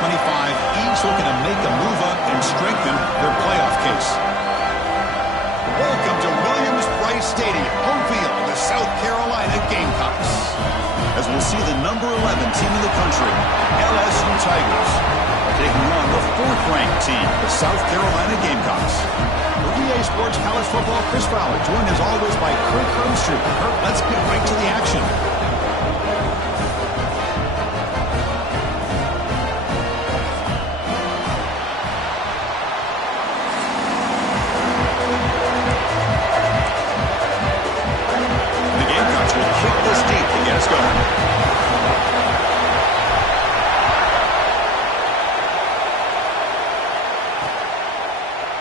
25, each looking to make a move up and strengthen their playoff case. Welcome to Williams-Brice Stadium, home field of the South Carolina Gamecocks. As we'll see the number 11 team in the country, LSU Tigers, are taking on the 4th-ranked team, the South Carolina Gamecocks. For EA Sports College Football, Chris Fowler, joined as always by Kirk Herbstreit. Kirk, let's get right to the action. The Gamecocks will kick this deep to get us going.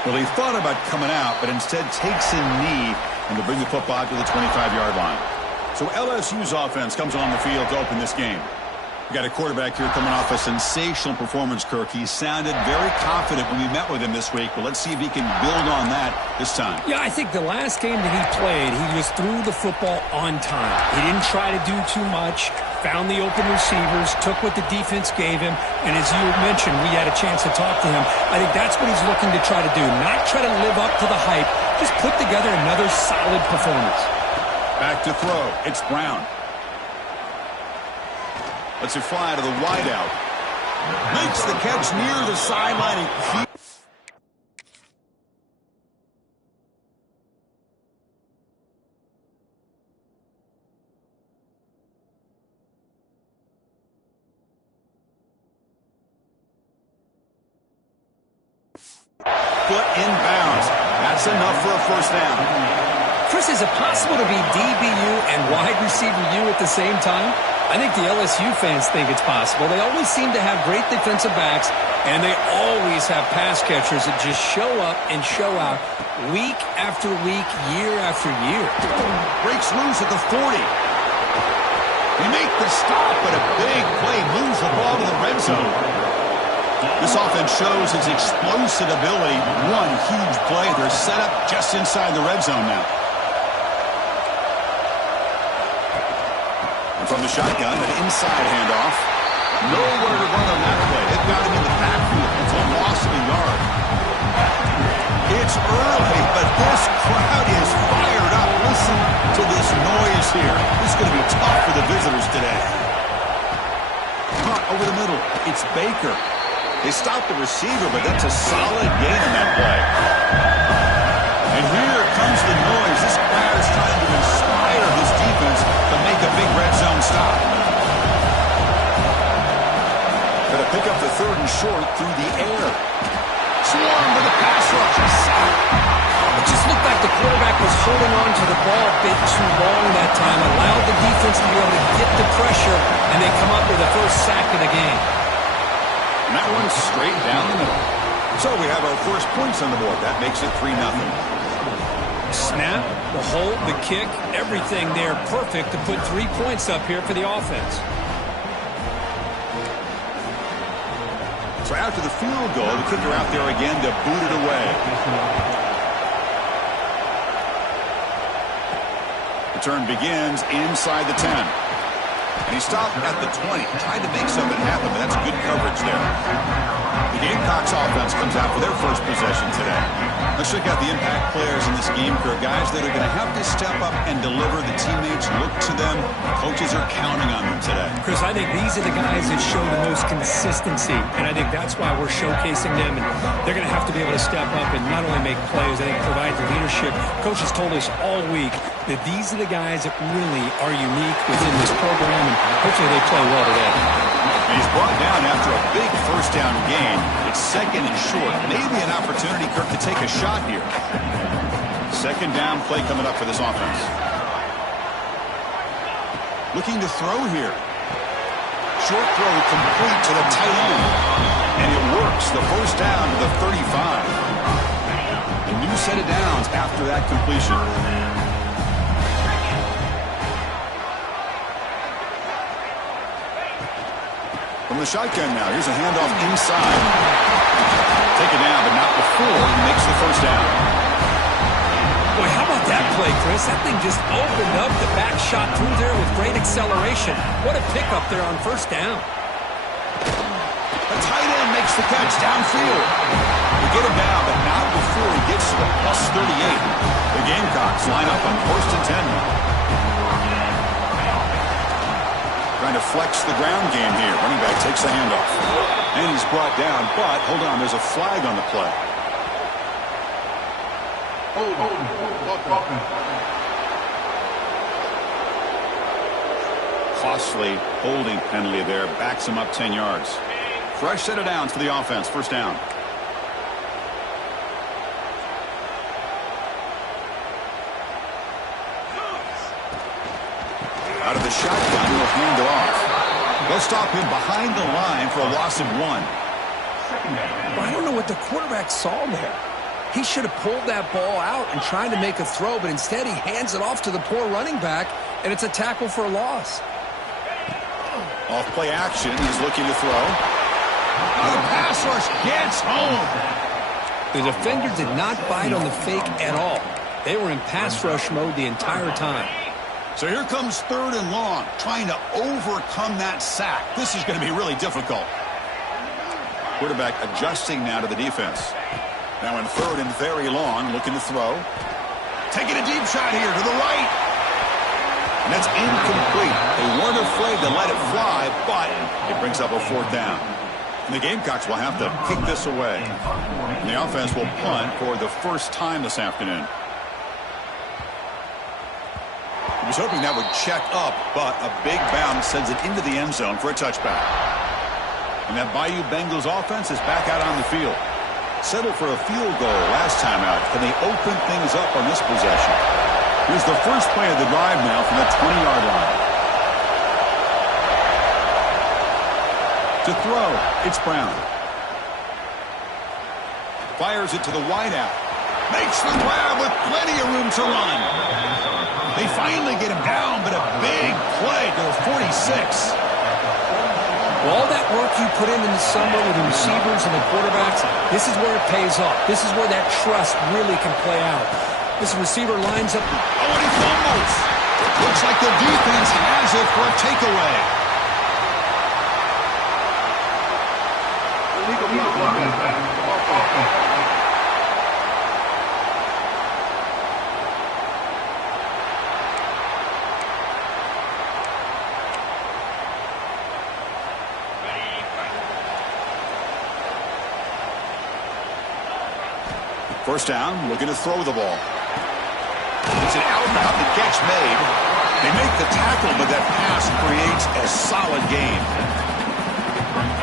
Well, he thought about coming out, but instead takes a knee and to bring the football to the 25-yard line. So LSU's offense comes on the field to open this game. We got a quarterback here coming off a sensational performance, Kirk. He sounded very confident when we met with him this week, but let's see if he can build on that this time. Yeah, I think the last game that he played, he just threw the football on time. He didn't try to do too much, found the open receivers, took what the defense gave him, and as you mentioned, we had a chance to talk to him. I think that's what he's looking to try to do, not try to live up to the hype, just put together another solid performance. Back to throw. It's Brown. Let's it fly to the wideout. Makes the catch near the sideline. Foot inbounds. That's enough for a first down. Chris, is it possible to be DBU and wide receiver U at the same time? I think the LSU fans think it's possible. They always seem to have great defensive backs, and they always have pass catchers that just show up and show out week after week, year after year. Breaks loose at the 40. They make the stop, but a big play moves the ball to the red zone. This offense shows its explosive ability. One huge play. They're set up just inside the red zone now. And from the shotgun, an inside handoff. Nowhere to run on that play. They've got him in the backfield. It's a loss of a yard. It's early, but this crowd is fired up. Listen to this noise here. This is going to be tough for the visitors today. Caught over the middle. It's Baker. They stopped the receiver, but that's a solid gain on that play. And here comes the noise. This crowd is trying to inspire this defense to make a big red zone stop. Going to pick up the 3rd and short through the air. Swarm with a pass rush. It just looked like the quarterback was holding on to the ball a bit too long that time, allowed the defense to be able to get the pressure, and they come up with the first sack of the game. And that one's straight down the middle. So we have our first points on the board. That makes it 3-0. Snap, the hold, the kick, everything there perfect to put 3 points up here for the offense. So after the field goal, the kicker out there again to boot it away. Return begins inside the 10. And he stopped at the 20, tried to make something happen, but that's good coverage there. The Gamecocks offense comes out for their first possession today. Let's check out the impact players in this game, Kirk. Guys that are going to have to step up and deliver. The teammates look to them. Coaches are counting on them today. Chris, I think these are the guys that show the most consistency, and I think that's why we're showcasing them. And they're going to have to be able to step up and not only make plays, I think provide the leadership. Coaches told us all week that these are the guys that really are unique within this program, and hopefully they play well today. And he's brought down after a big first down gain. It's 2nd and short. Maybe an opportunity, Kirk, to take a shot here. 2nd down play coming up for this offense. Looking to throw here. Short throw complete to the tight end. And it works. The first down to the 35. A new set of downs after that completion. From the shotgun now. Here's a handoff inside. Take it down, but not before he makes the first down. Boy, how about that play, Chris? That thing just opened up. The back shot through there with great acceleration. What a pickup there on first down. The tight end makes the catch downfield. They get him down, but not before he gets to the plus 38. The Gamecocks line up on 1st and 10. Trying to flex the ground game here. Running back takes the handoff. And he's brought down, but hold on, there's a flag on the play. Costly holding penalty there. Backs him up 10 yards. Fresh set of downs for the offense. 1st down. Out of the shotgun, he'll hand it off. They'll stop him behind the line for a loss of 1. Well, I don't know what the quarterback saw there. He should have pulled that ball out and tried to make a throw, but instead he hands it off to the poor running back, and it's a tackle for a loss. Off play action. He's looking to throw. The pass rush gets home. The defender did not bite on the fake at all. They were in pass rush mode the entire time. So here comes 3rd and long, trying to overcome that sack. This is going to be really difficult. Quarterback adjusting now to the defense. Now in 3rd and very long, looking to throw. Taking a deep shot here to the right. And that's incomplete. They weren't afraid to let it fly, but it brings up a 4th down. And the Gamecocks will have to kick this away. And the offense will punt for the first time this afternoon. He was hoping that would check up, but a big bounce sends it into the end zone for a touchback. And that Bayou Bengals offense is back out on the field. Settled for a field goal last time out. Can they open things up on this possession? Here's the first play of the drive now from the 20-yard line. To throw, it's Brown. Fires it to the wideout. Makes the grab with plenty of room to run. They finally get him down, but a big play to the 46. Well, all that work you put in the summer with the receivers and the quarterbacks, this is where it pays off. This is where that trust really can play out. This receiver lines up. Oh, and he fumbles. Looks like the defense has it for a takeaway. First down, looking to throw the ball. It's an out-and-out catch made. They make the tackle, but that pass creates a solid gain.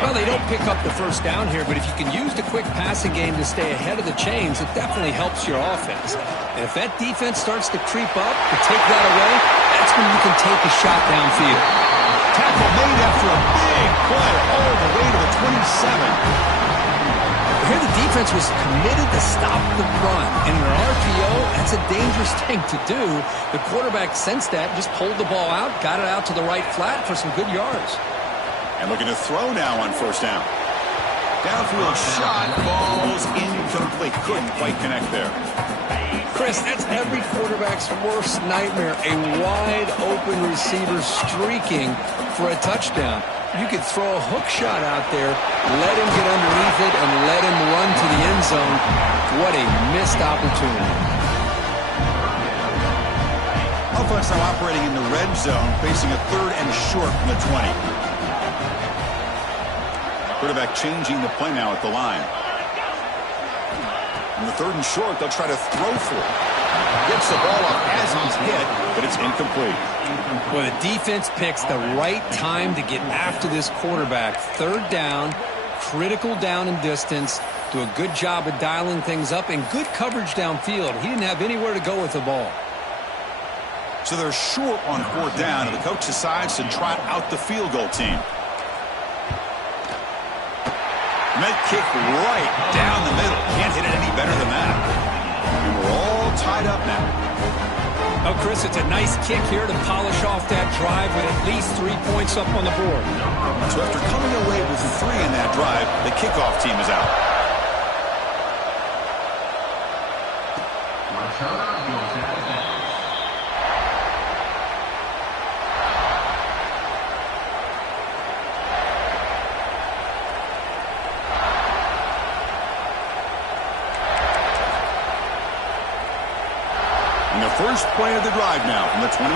Well, they don't pick up the first down here, but if you can use the quick passing game to stay ahead of the chains, it definitely helps your offense. And if that defense starts to creep up, to take that away, that's when you can take a shot downfield. Tackle made after a big play all the way to the 27. Here the defense was committed to stop the run. And in an RPO, that's a dangerous thing to do. The quarterback sensed that, just pulled the ball out, got it out to the right flat for some good yards. And looking to throw now on first down. Downfield shot, falls incomplete. Couldn't quite connect there. Chris, that's every quarterback's worst nightmare. A wide open receiver streaking for a touchdown. You could throw a hook shot out there, let him get underneath it, and let him run to the end zone. What a missed opportunity. Offense now operating in the red zone, facing a 3rd and short from the 20. Quarterback changing the play now at the line. In the 3rd and short, they'll try to throw for it. Gets the ball up as he's hit, but it's incomplete. Well, the defense picks the right time to get after this quarterback. 3rd down, critical down and distance. Do a good job of dialing things up and good coverage downfield. He didn't have anywhere to go with the ball. So they're short on 4th down, and the coach decides to trot out the field goal team. Met kick right down the middle. Can't hit it any better than that. And we're all tied up now. Oh, Chris, it's a nice kick here to polish off that drive with at least 3 points up on the board. So after coming away with 3 in that drive, the kickoff team is out. first play of the drive now from the 25.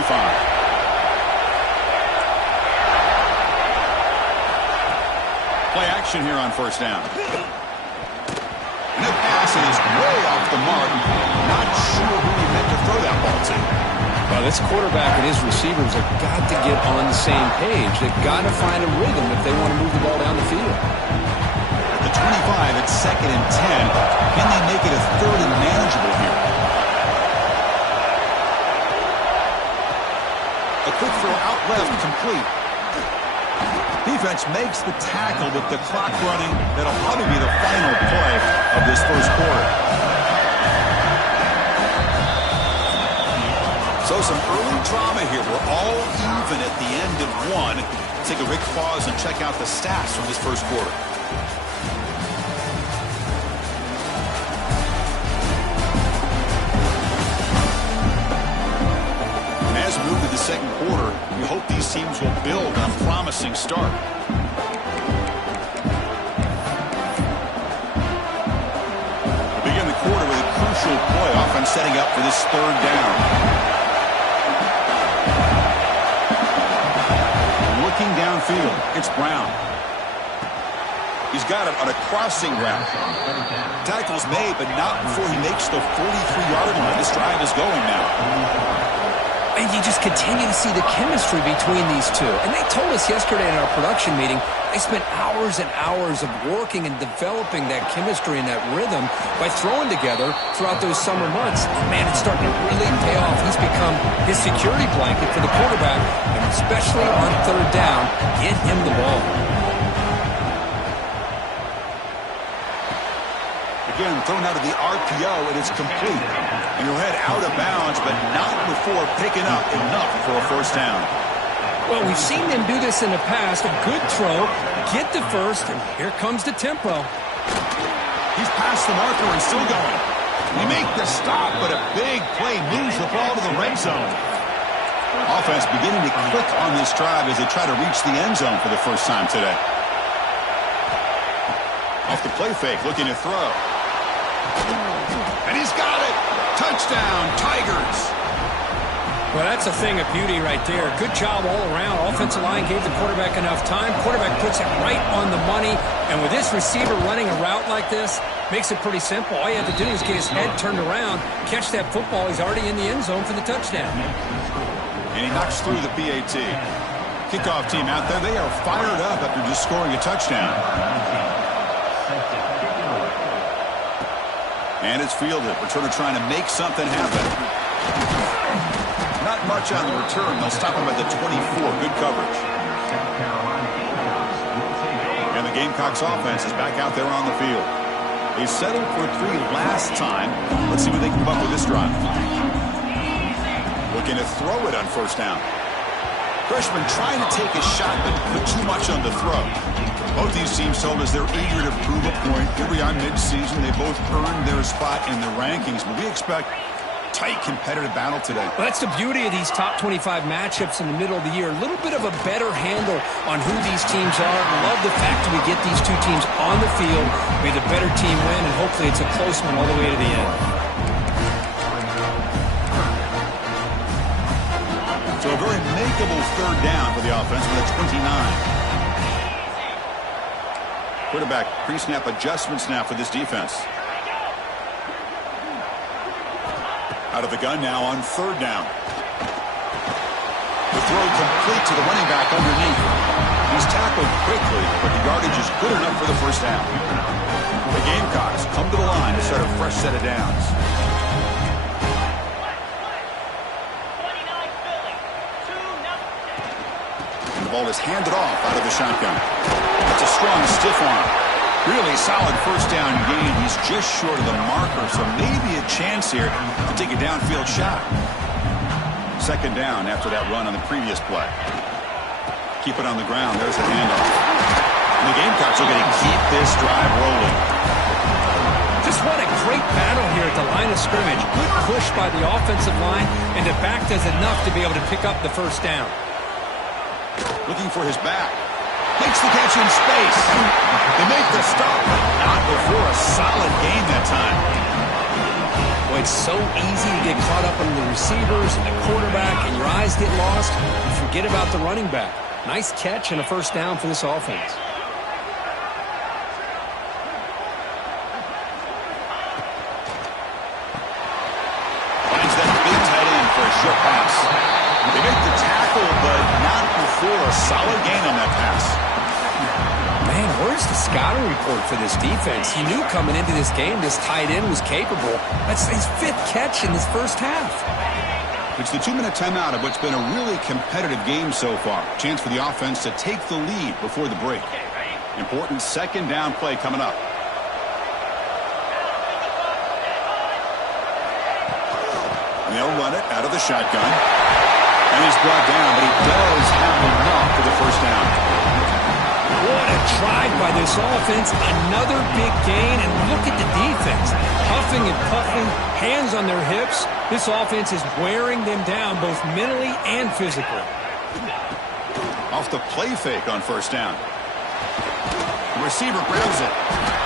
Play action here on first down. And the pass is way off the mark. Not sure who he meant to throw that ball to. Well, this quarterback and his receivers have got to get on the same page. They've got to find a rhythm if they want to move the ball down the field. At the 25, it's 2nd and 10. Can they make it a 3rd and manageable here? A quick throw out left, complete. Defense makes the tackle with the clock running. That'll probably be the final play of this first quarter. So some early drama here. We're all even at the end of one. Take a quick pause and check out the stats from this first quarter. As we move to the second quarter, we hope these teams will build on a promising start. We begin the quarter with a crucial play, often setting up for this 3rd down. Looking downfield, it's Brown. He's got it on a crossing route. Tackle's made, but not before he makes the 43-yard line. This drive is going now. And you just continue to see the chemistry between these two. And they told us yesterday in our production meeting, they spent hours and hours of working and developing that chemistry and that rhythm by throwing together throughout those summer months. Man, it's starting to really pay off. He's become his security blanket for the quarterback, and especially on 3rd down, get him the ball. Again, thrown out of the RPO, and it's complete. And he'll head out of bounds, but not before picking up enough for a first down. Well, we've seen them do this in the past. A good throw, get the first, and here comes the tempo. He's past the marker and still going. They make the stop, but a big play moves the ball to the red zone. Offense beginning to click on this drive as they try to reach the end zone for the first time today. Off the play fake, looking to throw. And he's got it! Touchdown, Tigers! Well, that's a thing of beauty right there. Good job all around. Offensive line gave the quarterback enough time. Quarterback puts it right on the money. And with this receiver running a route like this, makes it pretty simple. All you have to do is get his head turned around, catch that football. He's already in the end zone for the touchdown. And he knocks through the PAT. Kickoff team out there, they are fired up after just scoring a touchdown. And it's fielded. Returner trying to make something happen. Not much on the return. They'll stop him at the 24. Good coverage. And the Gamecocks offense is back out there on the field. They settled for 3 last time. Let's see what they can come up with this drive. Looking to throw it on first down. Freshman trying to take a shot, but put too much on the throw. Both these teams told us they're eager to prove a point. Here we are mid-season. They both earned their spot in the rankings, but we expect tight competitive battle today. Well, that's the beauty of these top 25 matchups in the middle of the year. A little bit of a better handle on who these teams are. Love the fact that we get these two teams on the field. May the better team win, and hopefully it's a close one all the way to the end. So a very makeable 3rd down for the offense with a 29. Quarterback pre-snap adjustments now for this defense. Out of the gun now on 3rd down. The throw complete to the running back underneath. He's tackled quickly, but the yardage is good enough for the first down. The Gamecocks come to the line to start a fresh set of downs. And the ball is handed off out of the shotgun. It's a strong stiff arm. Really solid first down gain. He's just short of the marker, so maybe a chance here to take a downfield shot. 2nd down after that run on the previous play. Keep it on the ground. There's the handoff. And the Gamecocks are going to keep this drive rolling. Just what a great battle here at the line of scrimmage. Good push by the offensive line, and the back does enough to be able to pick up the first down. Looking for his back. Makes the catch in space. They make the stop, but not before a solid gain that time. Well, it's so easy to get caught up in the receivers and the quarterback, and your eyes get lost. You forget about the running back. Nice catch and a first down for this offense. Finds that big tight end for a short pass. They make the tackle, but not before a solid gain on that pass. Man, where's the scouting report for this defense? You knew coming into this game this tight end was capable. That's his 5th catch in this first half. It's the 2-minute timeout of what's been a really competitive game so far. Chance for the offense to take the lead before the break. Important second down play coming up. They'll run it out of the shotgun. And he's brought down, but he does have enough for the first down. What a drive by this offense. Another big gain, and look at the defense. Huffing and puffing, hands on their hips. This offense is wearing them down both mentally and physically. Off the play fake on first down. The receiver grabs it.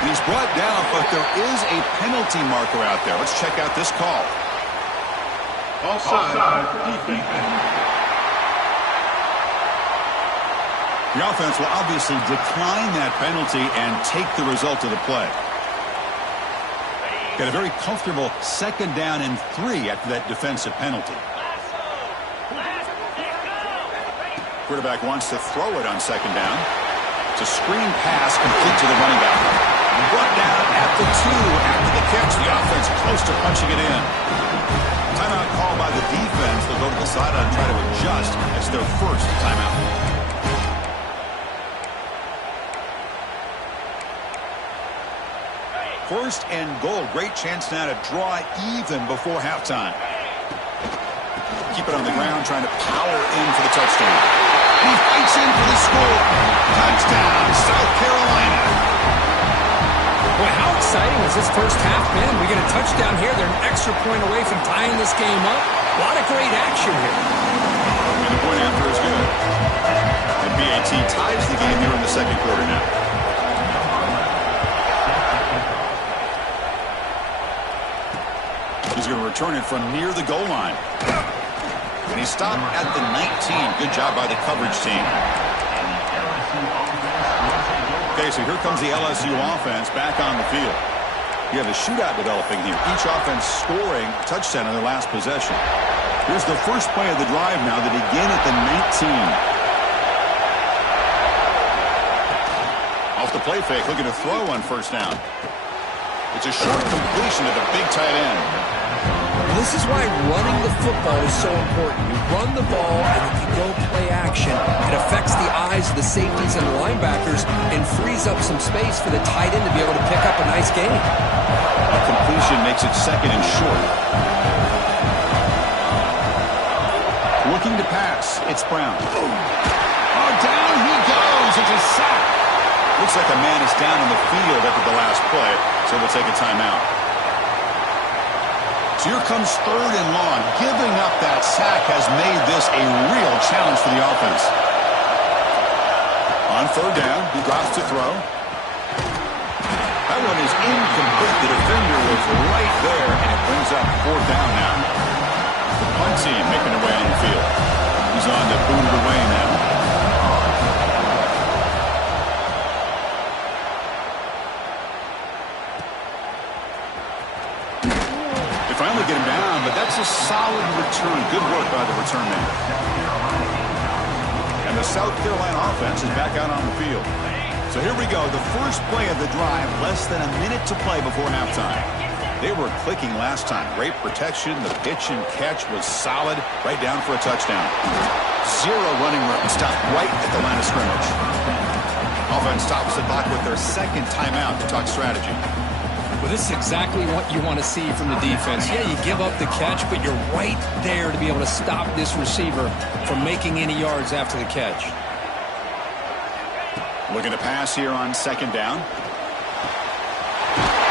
He's brought down, but there is a penalty marker out there. Let's check out this call. Offside, defense. The offense will obviously decline that penalty and take the result of the play. Got a very comfortable second down and 3 after that defensive penalty. Quarterback wants to throw it on second down. It's a screen pass complete to the running back. Brought down at the 2 after the catch. The offense close to punching it in. Timeout call by the defense. They'll go to the sideline and try to adjust. That's their first timeout. First and goal. Great chance now to draw even before halftime. Keep it on the ground, trying to power in for the touchdown. He fights in for the score. Touchdown, South Carolina. Boy, how exciting has this first half been? We get a touchdown here. They're an extra point away from tying this game up. A lot of great action here. And the point after is good. And BAT ties the game here in the second quarter now. He's going to return it from near the goal line. And he stopped at the 19. Good job by the coverage team. Okay, so here comes the LSU offense back on the field. You have a shootout developing here. Each offense scoring a touchdown on their last possession. Here's the first play of the drive now. They begin at the 19. Off the play fake, looking to throw on first down. It's a short completion to the big tight end. This is why running the football is so important. You run the ball, and if you go play action, it affects the eyes of the safeties and the linebackers and frees up some space for the tight end to be able to pick up a nice gain. A completion makes it second and short. Looking to pass, it's Brown. Oh, down he goes. It's a sack. Looks like a man is down in the field after the last play, so we'll take a timeout. So here comes third and long. Giving up that sack has made this a real challenge for the offense. On third down, he drops to throw. That one is incomplete. The defender was right there, and it brings up fourth down now. The punt team making their way on the field. He's on to boot it away now. Finally get him down, but that's a solid return. Good work by the return man. And the South Carolina offense is back out on the field. So here we go. The first play of the drive, less than a minute to play before halftime. They were clicking last time. Great protection. The pitch and catch was solid. Right down for a touchdown. Zero running room. Stopped right at the line of scrimmage. Offense stops the clock with their second timeout to talk strategy. Well, this is exactly what you want to see from the defense. Yeah, you give up the catch, but you're right there to be able to stop this receiver from making any yards after the catch. Looking to pass here on second down.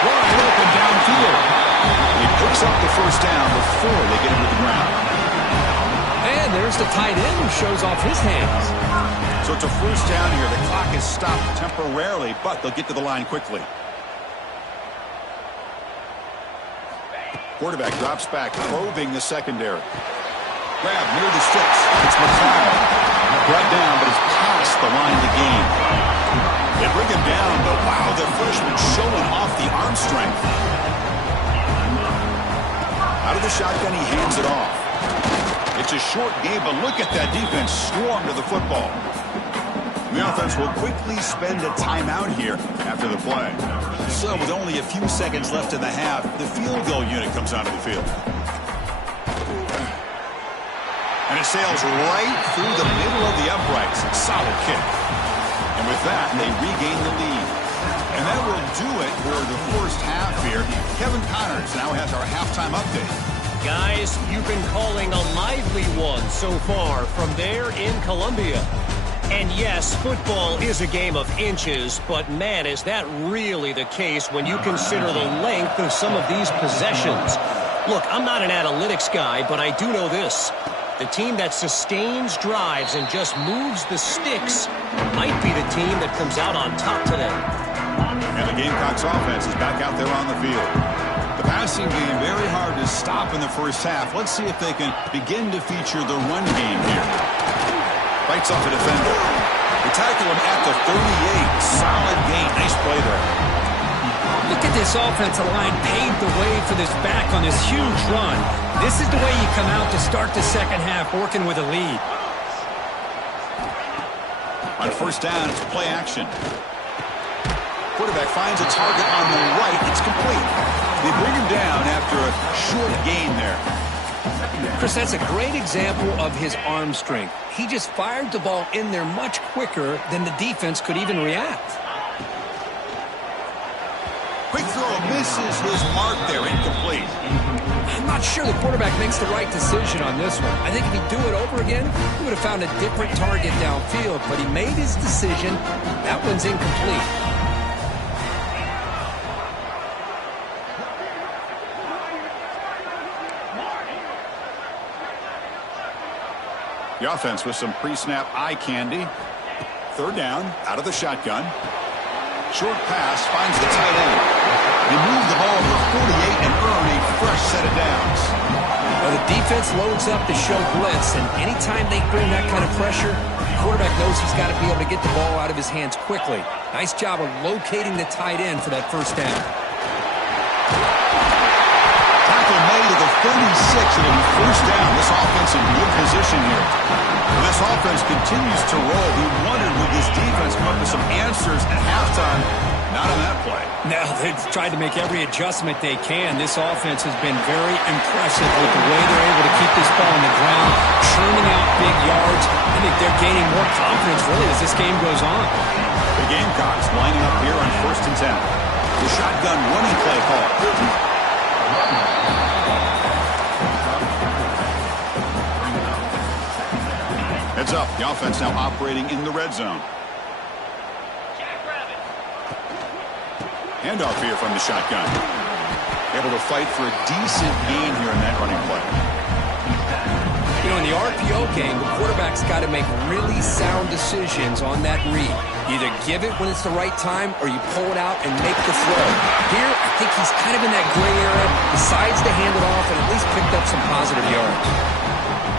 Wide open downfield. He picks up the first down before they get him to the ground. And there's the tight end who shows off his hands. So it's a first down here. The clock is stopped temporarily, but they'll get to the line quickly. Quarterback drops back, probing the secondary. Grab near the sticks. It's McCall. Brought down, but it's past the line to gain. They bring him down, but wow, the freshman showing off the arm strength. Out of the shotgun, he hands it off. It's a short game, but look at that defense swarm to the football. The offense will quickly spend a timeout here after the play. So with only a few seconds left in the half, the field goal unit comes onto the field. And it sails right through the middle of the uprights. Solid kick. And with that, they regain the lead. And that will do it for the first half here. Kevin Connors now has our halftime update. Guys, you've been calling a lively one so far from there in Columbia. And yes, football is a game of inches, but man, is that really the case when you consider the length of some of these possessions. Look, I'm not an analytics guy, but I do know this. The team that sustains drives and just moves the sticks might be the team that comes out on top today. And the Gamecocks offense is back out there on the field. The passing game very hard to stop in the first half. Let's see if they can begin to feature the run game here. Fights off a defender. They tackle him at the 38. Solid gain. Nice play there. Look at this offensive line paved the way for this back on this huge run. This is the way you come out to start the second half, working with a lead. On first down, it's play action. Quarterback finds a target on the right. It's complete. They bring him down after a short gain there. Chris, that's a great example of his arm strength. He just fired the ball in there much quicker than the defense could even react. Quick throw misses his mark there, incomplete. I'm not sure the quarterback makes the right decision on this one. I think if he'd do it over again, he would have found a different target downfield, but he made his decision. That one's incomplete. The offense with some pre-snap eye candy. Third down, out of the shotgun. Short pass, finds the tight end. They move the ball to the 48 and earn a fresh set of downs. Well, the defense loads up to show blitz, and anytime they bring that kind of pressure, the quarterback knows he's got to be able to get the ball out of his hands quickly. Nice job of locating the tight end for that first down. Tackle made to the 36, and it'll be first down. This offense in good position here. And this offense continues to roll. We wondered, would this defense come up with some answers at halftime? Not on that play. Now, they've tried to make every adjustment they can. This offense has been very impressive with the way they're able to keep this ball on the ground, churning out big yards. I think they're gaining more confidence, really, as this game goes on. The Gamecocks lining up here on 1st and 10. The shotgun running play call. Heads up, the offense now operating in the red zone. Handoff here from the shotgun. Able to fight for a decent gain here in that running play. You know, in the RPO game, the quarterback's got to make really sound decisions on that read. Either give it when it's the right time or you pull it out and make the throw. Here, I think he's kind of in that gray area, decides to hand it off and at least picked up some positive yards.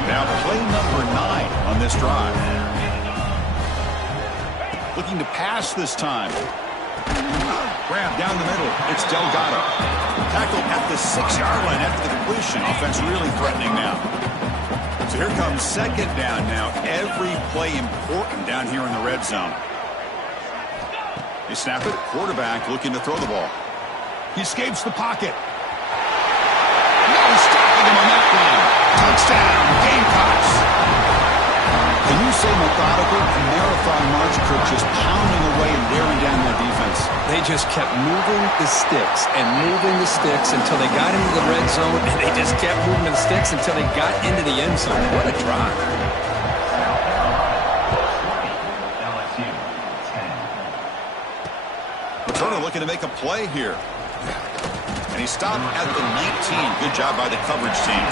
Now play number 9 on this drive. Looking to pass this time. Grab down the middle. It's Delgado. Tackled at the 6-yard line after the completion. Offense really threatening now. So here comes second down now. Every play important down here in the red zone. They snap it. Quarterback looking to throw the ball. He escapes the pocket. No stopping him on that one. Touchdown, Gamecocks. Can you say methodical? A marathon march, Kirk, just pounding away and wearing down that defense. They just kept moving the sticks and moving the sticks until they got into the red zone, and they just kept moving the sticks until they got into the end zone. What a drive. Turner looking to make a play here. And he stopped at the 19. Good job by the coverage team.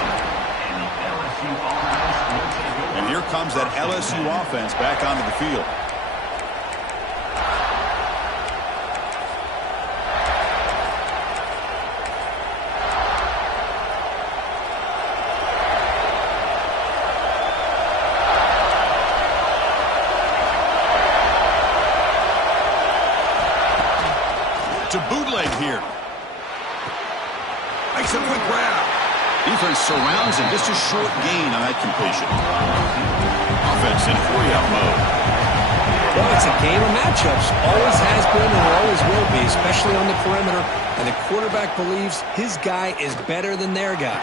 And here comes that LSU offense back onto the field. to bootleg here. Makes a quick grab. Defense surrounds him. Just a short gain on that completion. Offense in 3-out mode. Well, it's a game of matchups. Always has been and always will be, especially on the perimeter. And the quarterback believes his guy is better than their guy.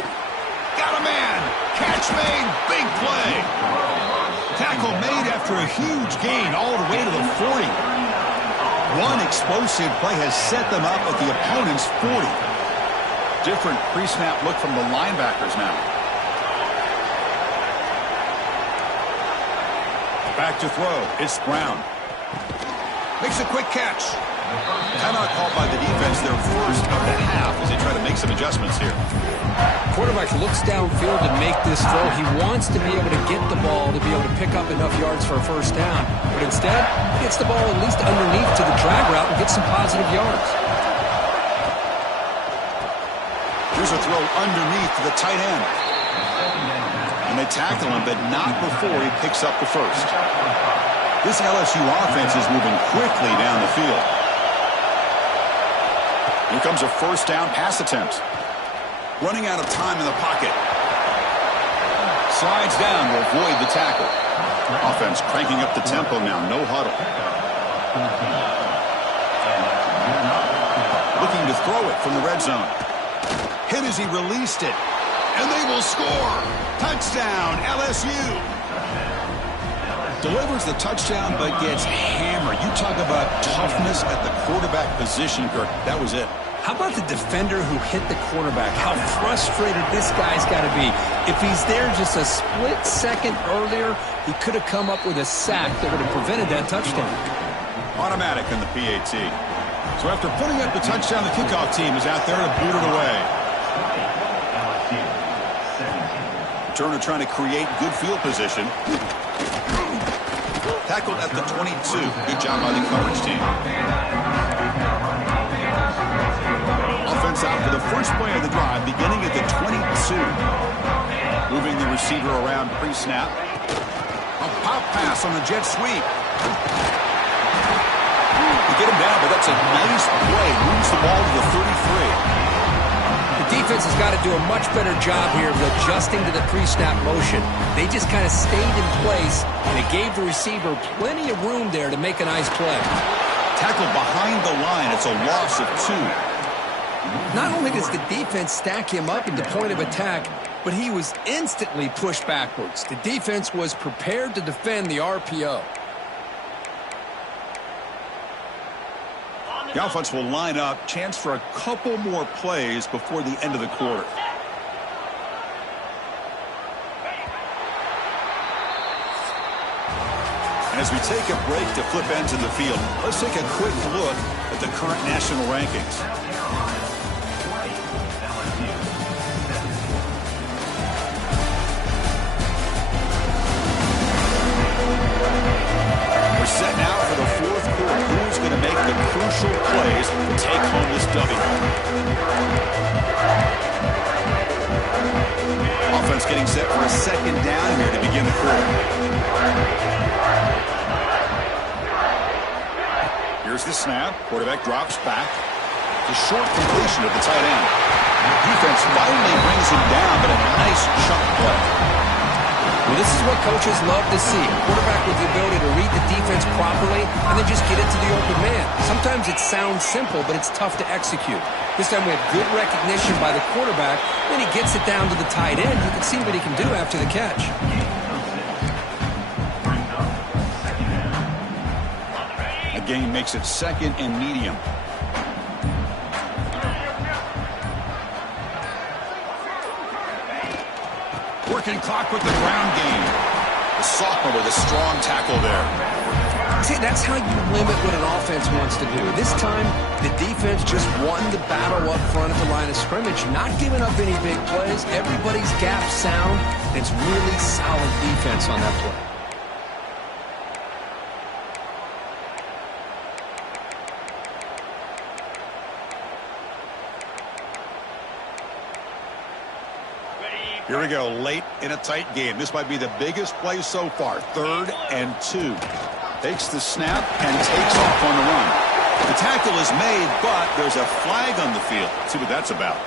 Got a man. Catch made. Big play. Tackle made after a huge gain all the way to the 40. One explosive play has set them up at the opponent's 40. Different pre-snap look from the linebackers now. Back to throw. It's Brown. Makes a quick catch. Timeout called by the defense, their first of the half, as they try to make some adjustments here. Quarterback looks downfield to make this throw. He wants to be able to get the ball to be able to pick up enough yards for a first down. But instead, he gets the ball at least underneath to the drag route and gets some positive yards. Here's a throw underneath to the tight end. And they tackle him, but not before he picks up the first. This LSU offense is moving quickly down the field. Here comes a first down pass attempt. Running out of time in the pocket. Slides down to avoid the tackle. Offense cranking up the tempo now. No huddle. Looking to throw it from the red zone. Hit as he released it. And they will score. Touchdown, LSU. Delivers the touchdown, but gets hammered. You talk about toughness at the quarterback position, Kirk. That was it. How about the defender who hit the quarterback? How frustrated this guy's got to be. If he's there just a split second earlier, he could have come up with a sack that would have prevented that touchdown. Automatic in the PAT. So after putting up the touchdown, the kickoff team is out there to boot it away. Turner trying to create good field position. Tackled at the 22. Good job by the coverage team. Offense out for the first play of the drive, beginning at the 22. Moving the receiver around pre-snap. A pop pass on the jet sweep. To get him down, but that's a nice play. Moves the ball to the 33. The defense has got to do a much better job here of adjusting to the pre-snap motion. They just kind of stayed in place, and it gave the receiver plenty of room there to make a nice play. Tackled behind the line. It's a loss of 2. Not only does the defense stack him up at the point of attack, but he was instantly pushed backwards. The defense was prepared to defend the RPO. The offense will line up. Chance for a couple more plays before the end of the quarter. And as we take a break to flip ends in the field, let's take a quick look at the current national rankings. We're set now for the fourth quarter. Who's going to make the crucial plays to take home this W? Offense getting set for a second down here to begin the quarter. Here's the snap. Quarterback drops back. The short completion of the tight end. Defense finally brings him down, but a nice chunk play. Well, this is what coaches love to see. A quarterback with the ability to read the defense properly and then just get it to the open man. Sometimes it sounds simple, but it's tough to execute. This time we have good recognition by the quarterback. Then he gets it down to the tight end. You can see what he can do after the catch. The game makes it second and medium. Working clock with the ground game. The sophomore with a strong tackle there. See, that's how you limit what an offense wants to do. This time, the defense just won the battle up front at the line of scrimmage, not giving up any big plays. Everybody's gap sound. It's really solid defense on that play. Here we go, late in a tight game. This might be the biggest play so far. 3rd and 2. Takes the snap and takes off on the run. The tackle is made, but there's a flag on the field. Let's see what that's about.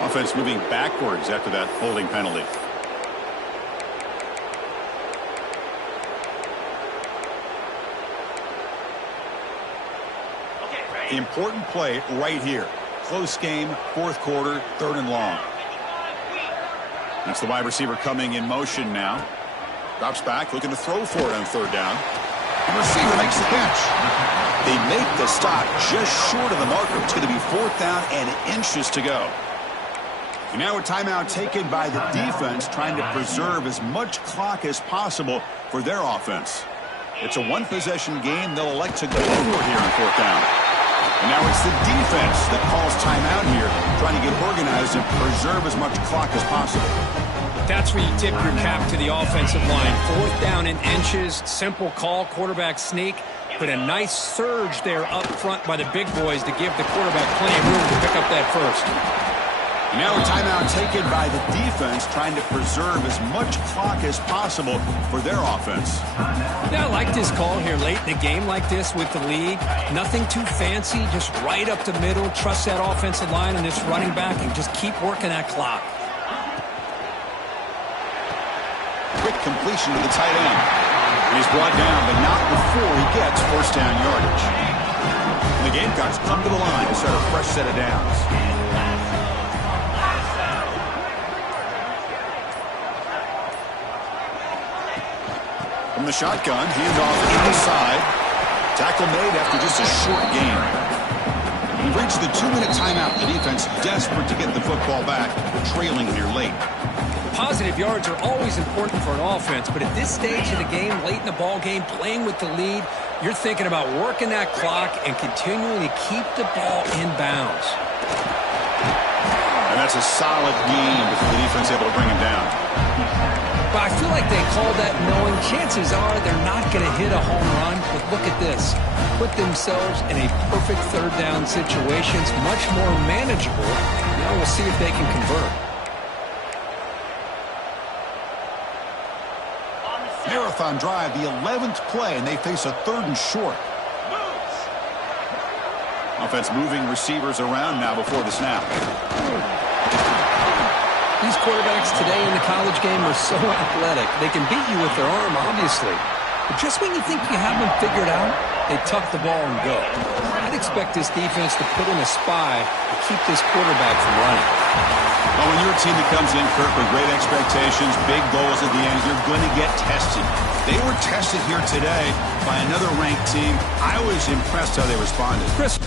Offense moving backwards after that holding penalty. Important play right here. Close game, fourth quarter, 3rd and long. That's the wide receiver coming in motion now. Drops back, looking to throw for it on 3rd down. The receiver makes the catch. They make the stop just short of the marker. It's going to be 4th down and inches to go. And now a timeout taken by the defense, trying to preserve as much clock as possible for their offense. It's a one-possession game. They'll elect to go for it here on 4th down. And now it's the defense that calls timeout here, trying to get organized and preserve as much clock as possible. That's where you tip your cap to the offensive line. 4th down and inches, simple call, quarterback sneak, but a nice surge there up front by the big boys to give the quarterback plenty of room to pick up that first. And now a timeout taken by the defense, trying to preserve as much clock as possible for their offense. Yeah, I like this call here late in a game like this with the lead. Nothing too fancy, just right up the middle. Trust that offensive line and this running back and just keep working that clock. Quick completion to the tight end. And he's brought down, but not before he gets 1st down yardage. And the Gamecocks come to the line to start a fresh set of downs. From the shotgun, handoff inside. Tackle made after just a short gain. We've reached the 2-minute timeout. The defense desperate to get the football back, trailing here late. Positive yards are always important for an offense, but at this stage of the game, late in the ball game, playing with the lead, you're thinking about working that clock and continuing to keep the ball in bounds. And that's a solid gain before the defense able to bring him down. But I feel like they called that knowing chances are they're not going to hit a home run. But look at this. Put themselves in a perfect 3rd down situation. It's much more manageable. Now we'll see if they can convert. Marathon drive, the 11th play, and they face a 3rd and short. Offense moving receivers around now before the snap. These quarterbacks today in the college game are so athletic. They can beat you with their arm, obviously. But just when you think you have them figured out, they tuck the ball and go. I'd expect this defense to put in a spy to keep this quarterback from running. Well, when you're a team that comes in, Kirk, with great expectations, big goals at the end, you're going to get tested. They were tested here today by another ranked team. I was impressed how they responded. Chris.